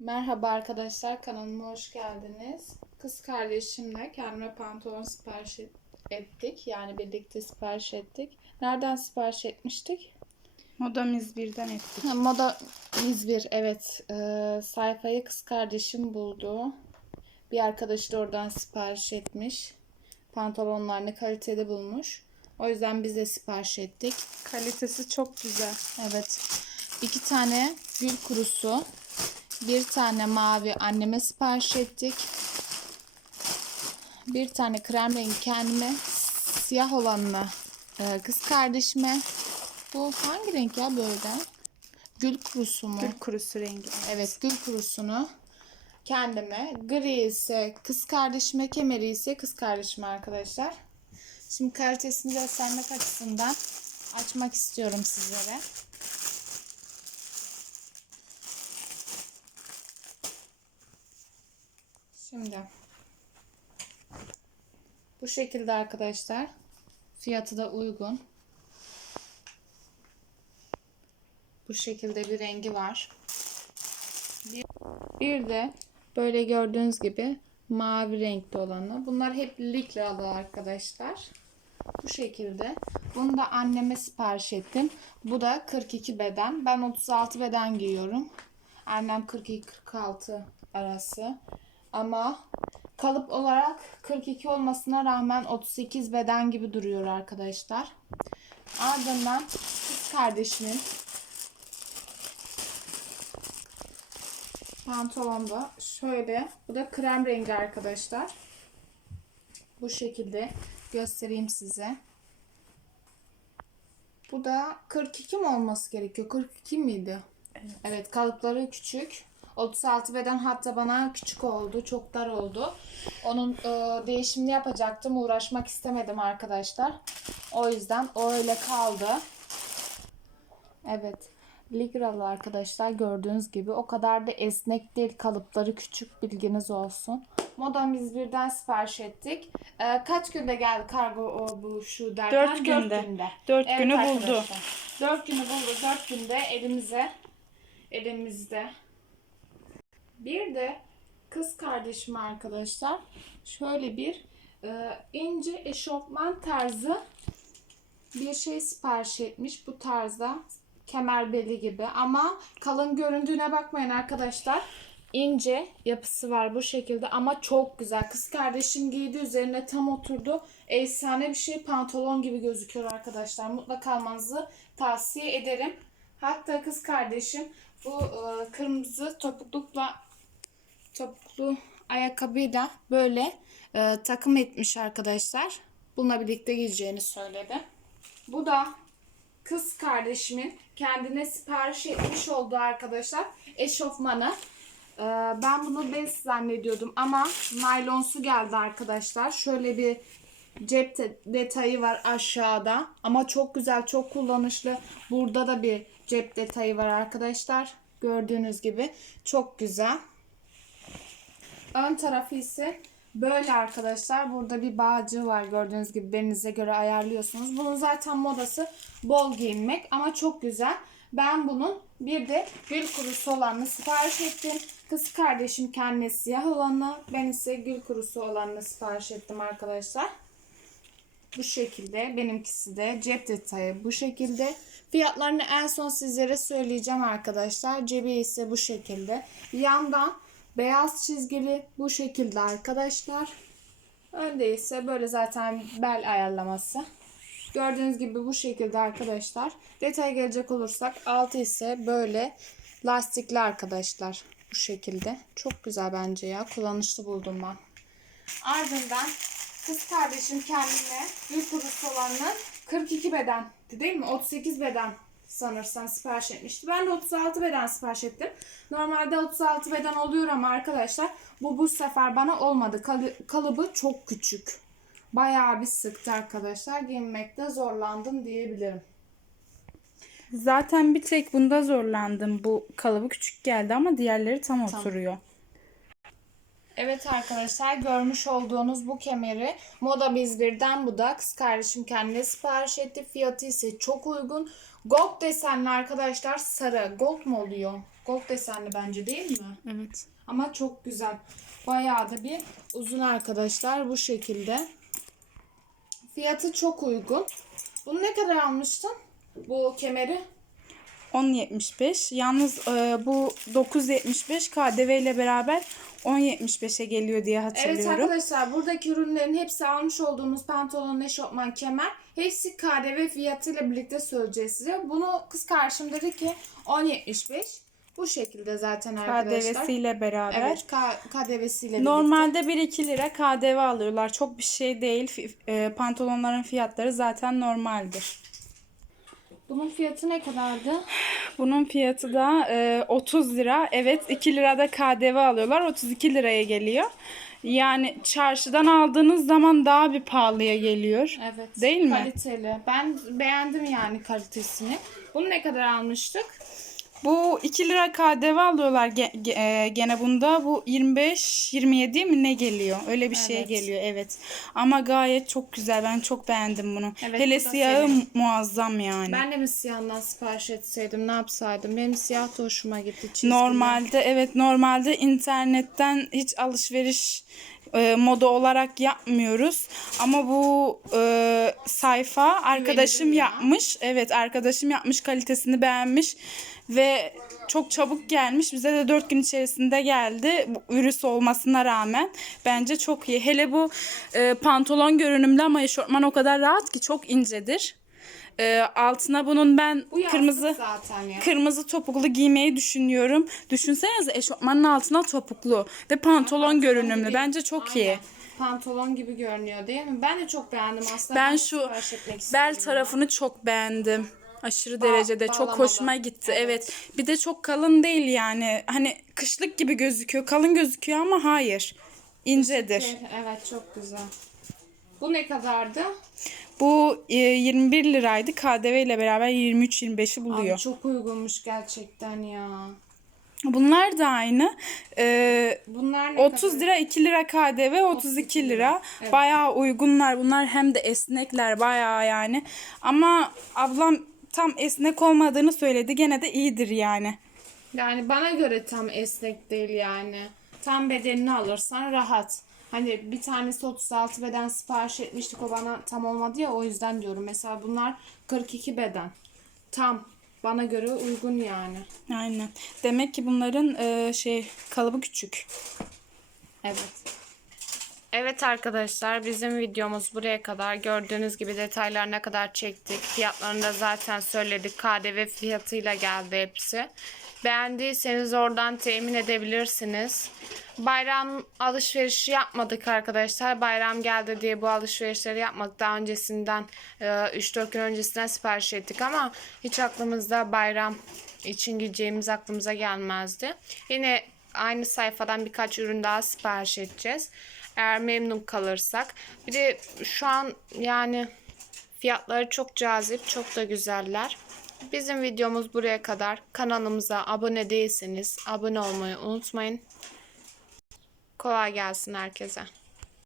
Merhaba arkadaşlar kanalıma hoş geldiniz. Kız kardeşimle kendime pantolon sipariş et- ettik. Yani birlikte sipariş ettik. Nereden sipariş etmiştik? Moda İzmir'den ettik. Ha, Moda İzmir evet. Ee, sayfayı kız kardeşim buldu. Bir arkadaşı da oradan sipariş etmiş. Pantolonlarını kaliteli bulmuş. O yüzden biz de sipariş ettik. Kalitesi çok güzel. Evet. iki tane gül kurusu. Bir tane mavi anneme sipariş ettik. Bir tane krem rengi kendime. Siyah olanını e, kız kardeşime. Bu hangi renk ya böyle? Gül kurusu mu? Gül kurusu rengi. Evet gül kurusunu kendime. Gri ise kız kardeşime, kemeri ise kız kardeşime arkadaşlar. Şimdi kalitesini göstermek açısından açmak istiyorum sizlere. Şimdi bu şekilde arkadaşlar. Fiyatı da uygun. Bu şekilde bir rengi var. Bir de böyle gördüğünüz gibi mavi renkli olanı. Bunlar hep likralı arkadaşlar. Bu şekilde. Bunu da anneme sipariş ettim. Bu da 42 beden. Ben 36 beden giyiyorum. Annem 42-46 arası. Ama kalıp olarak 42 olmasına rağmen 38 beden gibi duruyor arkadaşlar. Ardından kız kardeşimin pantolon da şöyle. Bu da krem rengi arkadaşlar. Bu şekilde göstereyim size. Bu da 42 mi olması gerekiyor? 42 miydi? Evet. kalıpları küçük. 36 beden hatta bana küçük oldu. Çok dar oldu. Onun e, değişimini yapacaktım. Uğraşmak istemedim arkadaşlar. O yüzden o öyle kaldı. Evet. Ligralı arkadaşlar gördüğünüz gibi o kadar da esnek değil kalıpları küçük bilginiz olsun. Moda biz birden sipariş ettik. Ee, kaç günde geldi kargo o, bu şu derken? Dört günde. günde. Dört Evet günü buldu. arkadaşlar. Dört günü buldu. Dört günde elimize elimizde. Bir de kız kardeşim arkadaşlar şöyle bir e, ince eşofman tarzı bir şey sipariş etmiş bu tarzda kemer beli gibi. Ama kalın göründüğüne bakmayın arkadaşlar. İnce yapısı var bu şekilde ama çok güzel. Kız kardeşim giydi üzerine tam oturdu. Efsane bir şey pantolon gibi gözüküyor arkadaşlar. Mutlaka almanızı tavsiye ederim. Hatta kız kardeşim bu e, kırmızı topuklukla topuklu ayakkabıyı da böyle e, takım etmiş arkadaşlar bununla birlikte giyeceğini söyledi bu da kız kardeşimin kendine sipariş etmiş olduğu arkadaşlar eşofmanı. Ee, ben bunu bez zannediyordum ama naylonsu geldi arkadaşlar. Şöyle bir cep detayı var aşağıda ama çok güzel çok kullanışlı. Burada da bir cep detayı var arkadaşlar. Gördüğünüz gibi çok güzel. Ön tarafı ise böyle arkadaşlar. Burada bir bağcığı var gördüğünüz gibi belinize göre ayarlıyorsunuz. Bunun zaten modası bol giyinmek ama çok güzel. Ben bunun bir de gül kurusu olanını sipariş ettim. Kız kardeşim kendine siyah olanı, ben ise gül kurusu olanını sipariş ettim arkadaşlar. Bu şekilde. Benimkisi de cep detayı bu şekilde. Fiyatlarını en son sizlere söyleyeceğim arkadaşlar. Cebi ise bu şekilde. Yandan beyaz çizgili bu şekilde arkadaşlar. Önde ise böyle zaten bel ayarlaması. Gördüğünüz gibi bu şekilde arkadaşlar. Detaya gelecek olursak altı ise böyle lastikli arkadaşlar. Bu şekilde. Çok güzel bence ya. Kullanışlı buldum ben. Ardından kız kardeşim kendine gül kurusu olanın 42 beden değil mi? 38 beden sanırsam sipariş etmişti. Ben de 36 beden sipariş ettim. Normalde 36 beden oluyor ama arkadaşlar bu bu sefer bana olmadı. Kalı- kalıbı çok küçük. Bayağı bir sıktı arkadaşlar. Giyinmekte zorlandım diyebilirim. Zaten bir tek bunda zorlandım. Bu kalıbı küçük geldi ama diğerleri tam oturuyor. Evet arkadaşlar görmüş olduğunuz bu kemeri Moda Biz Bir'den bu da kız kardeşim kendine sipariş etti. Fiyatı ise çok uygun. Gold desenli arkadaşlar sarı. Gold mu oluyor? Gold desenli bence değil mi? Evet. Ama çok güzel. Bayağı da bir uzun arkadaşlar bu şekilde. Fiyatı çok uygun. Bunu ne kadar almıştın? Bu kemeri? 10.75. Yalnız e, bu 9.75 KDV ile beraber 10.75'e geliyor diye Evet hatırlıyorum. arkadaşlar buradaki ürünlerin hepsi almış olduğumuz pantolon, eşofman, kemer hepsi KDV fiyatıyla birlikte söyleyeceğiz size. Bunu kız kardeşim dedi ki 10.75 bu şekilde zaten arkadaşlar. KDV'siyle beraber. Evet KDV'siyle birlikte. Normalde 1-2 lira KDV alıyorlar. Çok bir şey değil. E, pantolonların fiyatları zaten normaldir. Bunun fiyatı ne kadardı? Bunun fiyatı da e, 30 lira. Evet 2 lira da KDV alıyorlar. 32 liraya geliyor. Yani çarşıdan aldığınız zaman daha bir pahalıya geliyor. Evet. Değil mi? Kaliteli. Ben beğendim yani kalitesini. Bunu ne kadar almıştık? Bu 2 lira KDV alıyorlar ge- ge- e, gene bunda. Bu 25 27 mi ne geliyor? Öyle bir şey Evet. geliyor evet. Ama gayet çok güzel. Ben çok beğendim bunu. Evet, Hele siyahı senin. muazzam yani. Ben de mi siyahından sipariş etseydim ne yapsaydım? Benim siyah da hoşuma gitti. çizgili. Normalde evet normalde internetten hiç alışveriş e, moda olarak yapmıyoruz. Ama bu e, sayfa arkadaşım ya. yapmış. Evet arkadaşım yapmış kalitesini beğenmiş ve çok çabuk gelmiş. Bize de 4 gün içerisinde geldi. Bu virüs olmasına rağmen bence çok iyi. Hele bu e, pantolon görünümlü ama eşofman o kadar rahat ki çok incedir. E, altına bunun ben Bu kırmızı zaten ya. kırmızı topuklu giymeyi düşünüyorum. Düşünsenize eşofmanın altına topuklu ve pantolon görünümlü. gibi. Bence çok iyi. Aynen. Pantolon gibi görünüyor değil mi? Ben de çok beğendim aslında. Ben şu sipariş etmek Bel ya. tarafını çok beğendim. Aşırı derecede çok bağlamalı. hoşuma gitti. Evet. Bir de çok kalın değil yani. Hani kışlık gibi gözüküyor. Kalın gözüküyor ama hayır. İncedir. Evet çok güzel. Bu ne kadardı? Bu e, 21 liraydı. KDV ile beraber 23-25'i buluyor. Abi çok uygunmuş gerçekten ya. Bunlar da aynı. Ee, Bunlar ne 30 kadar? lira 2 lira KDV 32 lira. Bayağı uygunlar. Bunlar hem de esnekler bayağı yani. Ama ablam tam esnek olmadığını söyledi. Gene de iyidir yani. Yani bana göre tam esnek değil yani. Tam bedenini alırsan rahat. Hani bir tanesi 36 beden sipariş etmiştik o bana tam olmadı ya o yüzden diyorum. Mesela bunlar 42 beden. Tam bana göre uygun yani. Aynen. Demek ki bunların e, şey kalıbı küçük. Evet. Evet arkadaşlar bizim videomuz buraya kadar. Gördüğünüz gibi detaylar ne kadar çektik. Fiyatlarını da zaten söyledik. KDV fiyatıyla geldi hepsi. Beğendiyseniz oradan temin edebilirsiniz. Bayram alışverişi yapmadık arkadaşlar. Bayram geldi diye bu alışverişleri yapmadık. Daha öncesinden e, 3-4 gün öncesinden sipariş ettik ama hiç aklımızda bayram için gideceğimiz aklımıza gelmezdi. Yine aynı sayfadan birkaç ürün daha sipariş edeceğiz. Eğer memnun kalırsak. Bir de şu an yani fiyatları çok cazip, çok da güzeller. Bizim videomuz buraya kadar. Kanalımıza abone değilseniz abone olmayı unutmayın. Kolay gelsin herkese.